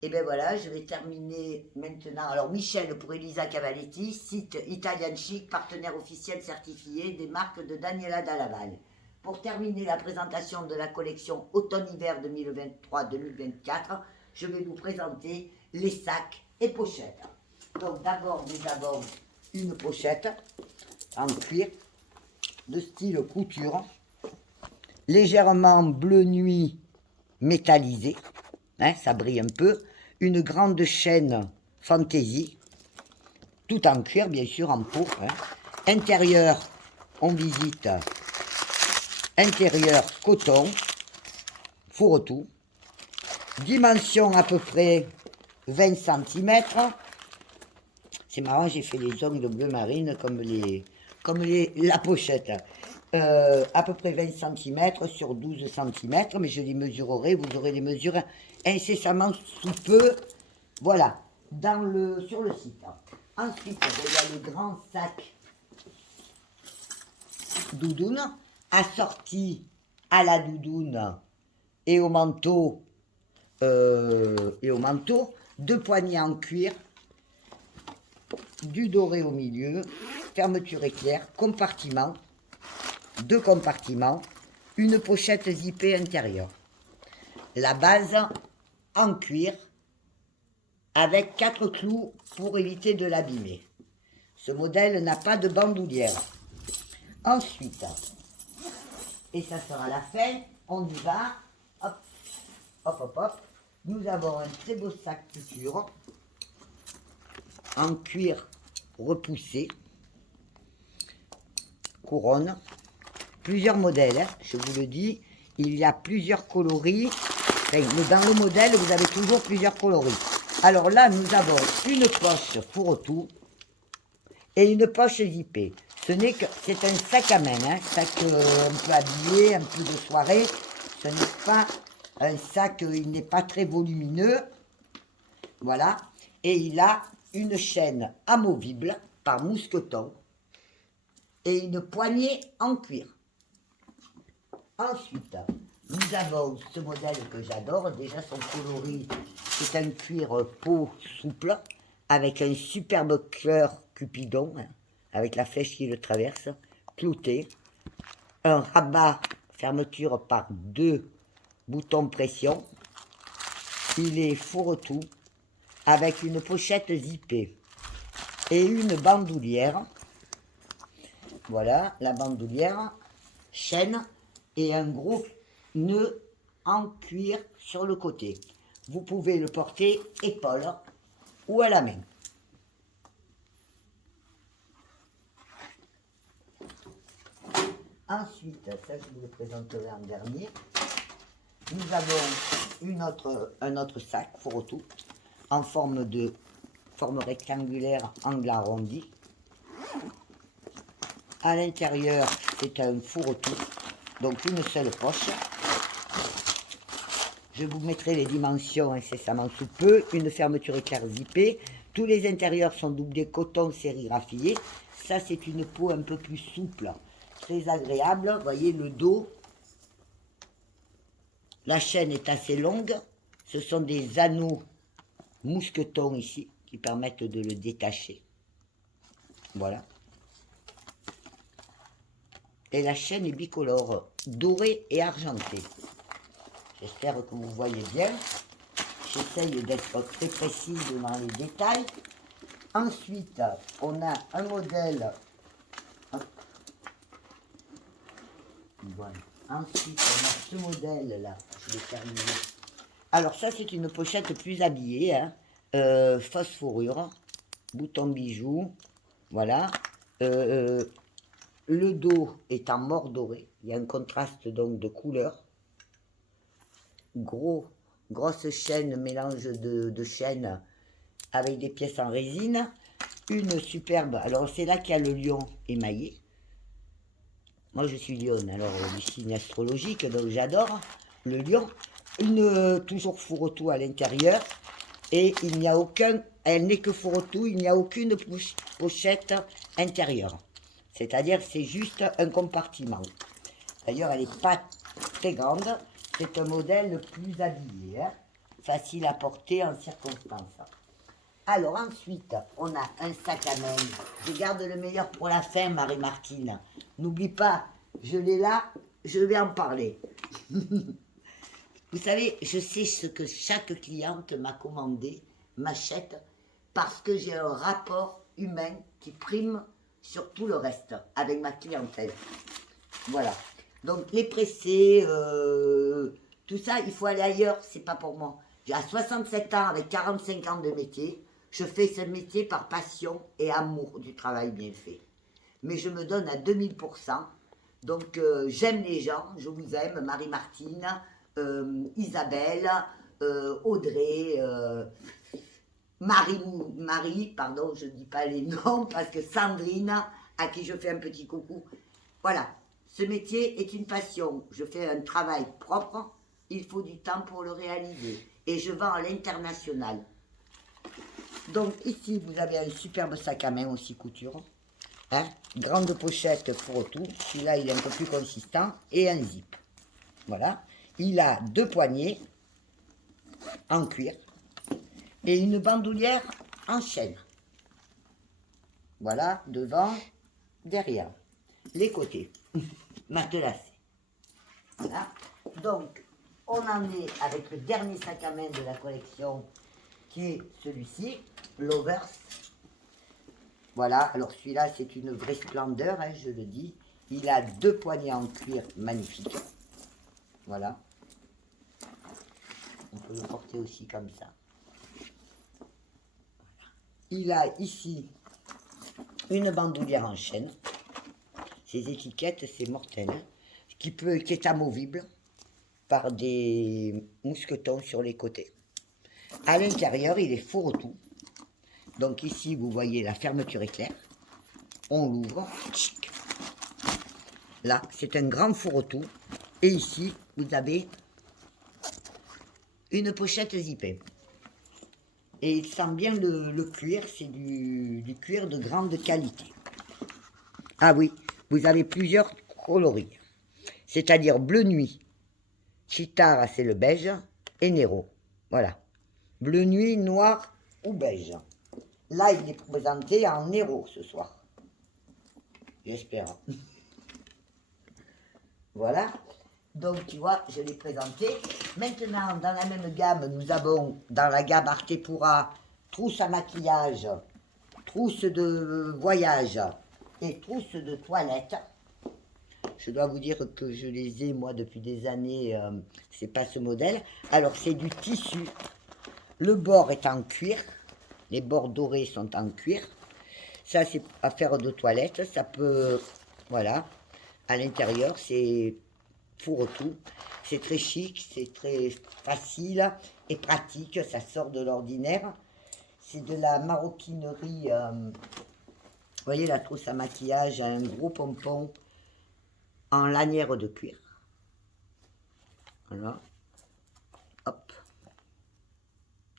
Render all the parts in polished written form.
Et ben voilà, je vais terminer maintenant. Alors, Michel pour Elisa Cavaletti, site Italian Chic, partenaire officiel certifié des marques de Daniela Dallaval. Pour terminer la présentation de la collection automne-hiver 2023-2024, je vais vous présenter les sacs et pochettes. Donc, d'abord, nous avons une pochette en cuir de style couture, légèrement bleu nuit métallisé, hein, ça brille un peu, une grande chaîne fantaisie, tout en cuir bien sûr, en peau, hein. Intérieur, on visite, intérieur coton, fourre-tout, dimension à peu près 20 cm. C'est marrant, j'ai fait les ongles bleu marine comme la pochette. À peu près 20 cm sur 12 cm, mais je les mesurerai, vous aurez les mesures incessamment sous peu, voilà, sur le site. Ensuite, il y a le grand sac doudoune, assorti à la doudoune et au manteau, deux poignées en cuir, du doré au milieu, fermeture éclair, compartiment, deux compartiments, une pochette zippée intérieure. La base en cuir avec 4 clous pour éviter de l'abîmer. Ce modèle n'a pas de bandoulière. Ensuite, et ça sera la fin, on y va, hop, hop, hop, hop. Nous avons un très beau sac couture en cuir repoussé, couronne, plusieurs modèles, hein, je vous le dis, il y a plusieurs coloris, enfin, mais dans le modèle, vous avez toujours plusieurs coloris. Alors là, nous avons une poche fourre-tout et une poche zippée. C'est un sac à main, hein, sac un peu habillé, un peu de soirée. Ce n'est pas un sac, il n'est pas très volumineux. Voilà. Et il a une chaîne amovible par mousqueton et une poignée en cuir. Ensuite, nous avons ce modèle que j'adore, déjà son coloris, c'est un cuir peau souple, avec un superbe cœur Cupidon, hein, avec la flèche qui le traverse, clouté, un rabat fermeture par 2 boutons pression, il est fourre-tout, avec une pochette zippée et une bandoulière, voilà la bandoulière, chaîne, et un gros nœud en cuir sur le côté. Vous pouvez le porter épaule ou à la main. Ensuite, ça je vous le présenterai en dernier, nous avons un autre sac fourre-tout en forme rectangulaire angle arrondi. À l'intérieur, c'est un fourre-tout, donc une seule poche. Je vous mettrai les dimensions incessamment sous peu. Une fermeture éclair zippée. Tous les intérieurs sont doublés coton sérigraphié. Ça, c'est une peau un peu plus souple, très agréable. Vous voyez le dos. La chaîne est assez longue. Ce sont des anneaux mousqueton ici qui permettent de le détacher. Voilà. Et la chaîne est bicolore, dorée et argentée. J'espère que vous voyez bien. J'essaye d'être très précise dans les détails. Ensuite, on a un modèle. Voilà. Ensuite, on a ce modèle-là. Je vais terminer. Alors ça, c'est une pochette plus habillée. Hein. Fausse fourrure. Bouton bijou. Voilà. Le dos est en mort doré. Il y a un contraste donc de couleurs. Grosse chaîne, mélange de chaînes avec des pièces en résine. Une superbe, alors c'est là qu'il y a le lion émaillé. Moi je suis lionne, alors du signe astrologique, donc j'adore le lion. Toujours fourre-tout à l'intérieur. Et il n'y a elle n'est que fourre-tout, il n'y a aucune pochette intérieure. C'est-à-dire c'est juste un compartiment. D'ailleurs elle n'est pas très grande, c'est un modèle plus habillé. Hein. facile à porter en circonstance. Alors ensuite, on a un sac à main. Je garde le meilleur pour la fin, Marie-Martine. N'oublie pas, je l'ai là, je vais en parler. Vous savez, je sais ce que chaque cliente m'a commandé, m'achète, parce que j'ai un rapport humain qui prime sur tout le reste avec ma clientèle. Voilà. Donc les pressés, tout ça, il faut aller ailleurs, c'est pas pour moi. J'ai à 67 ans, avec 45 ans de métier, je fais ce métier par passion et amour du travail bien fait. Mais je me donne à 2000%. Donc j'aime les gens, je vous aime, Marie-Martine, Isabelle, Audrey, Marie, pardon, je ne dis pas les noms, parce que Sandrine, à qui je fais un petit coucou. Voilà, ce métier est une passion. Je fais un travail propre, il faut du temps pour le réaliser. Et je vends à l'international. Donc ici, vous avez un superbe sac à main aussi couture. Hein, grande pochette pour tout. Celui-là, il est un peu plus consistant. Et un zip. Voilà. Il a 2 poignées en cuir. Et une bandoulière en chaîne. Voilà, devant, derrière. Les côtés. Matelassé. Voilà. Donc, on en est avec le dernier sac à main de la collection, qui est celui-ci, Lovers. Voilà, alors celui-là, c'est une vraie splendeur, hein, je le dis. Il a 2 poignées en cuir magnifiques. Voilà. On peut le porter aussi comme ça. Il a ici une bandoulière en chaîne. Ces étiquettes, c'est mortel. Hein, qui est amovible par des mousquetons sur les côtés. À l'intérieur, il est fourre-tout. Donc ici, vous voyez la fermeture éclair. On l'ouvre. Là, c'est un grand fourre-tout. Et ici, vous avez une pochette zippée. Et il sent bien le cuir. C'est du cuir de grande qualité. Ah oui, vous avez plusieurs coloris. C'est-à-dire bleu nuit. Chitara, c'est le beige. Et Nero. Voilà. Bleu nuit, noir ou beige. Là, il est présenté en Nero ce soir. J'espère. Voilà. Donc, tu vois, je l'ai présenté. Maintenant, dans la même gamme, nous avons, dans la gamme Artepura, trousse à maquillage, trousse de voyage et trousse de toilette. Je dois vous dire que je les ai, moi, depuis des années. C'est pas ce modèle. Alors, c'est du tissu. Le bord est en cuir. Les bords dorés sont en cuir. Ça, c'est à faire de toilette. Ça peut... Voilà. À l'intérieur, c'est fourre-tout. C'est très chic, c'est très facile et pratique. Ça sort de l'ordinaire. C'est de la maroquinerie. Vous voyez, la trousse à maquillage a un gros pompon en lanière de cuir. Voilà. Hop.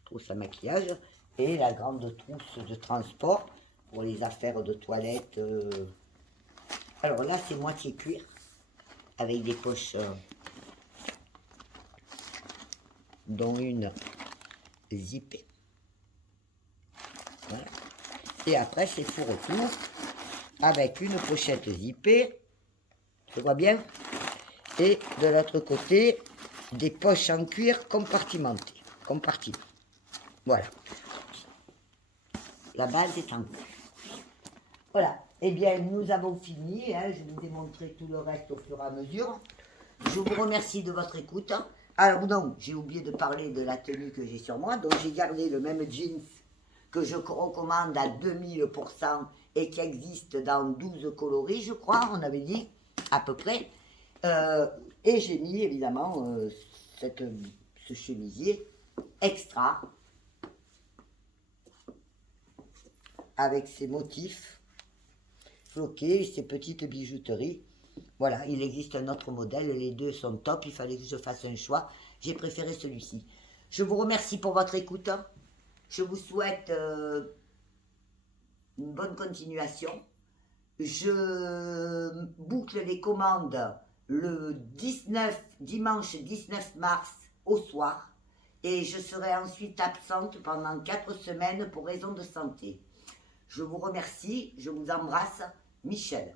Trousse à maquillage. Et la grande trousse de transport pour les affaires de toilette. Alors là, c'est moitié cuir, avec des poches, dont une zippée. Voilà. Et après, c'est fourre-tout, avec une pochette zippée, je vois bien, et de l'autre côté, des poches en cuir compartimentées. Voilà. La base est en cuir. Voilà. Eh bien, nous avons fini. Hein. Je vous ai montré tout le reste au fur et à mesure. Je vous remercie de votre écoute. Alors non, j'ai oublié de parler de la tenue que j'ai sur moi. Donc j'ai gardé le même jeans que je recommande à 2000% et qui existe dans 12 coloris, je crois, on avait dit, à peu près. Et j'ai mis évidemment ce chemisier extra avec ses motifs floqués, ces petites bijouteries. Voilà, il existe un autre modèle, les deux sont top, il fallait que je fasse un choix. J'ai préféré celui-ci. Je vous remercie pour votre écoute. Je vous souhaite une bonne continuation. Je boucle les commandes le dimanche 19 mars au soir. et je serai ensuite absente pendant 4 semaines pour raison de santé. Je vous remercie, je vous embrasse, Michel.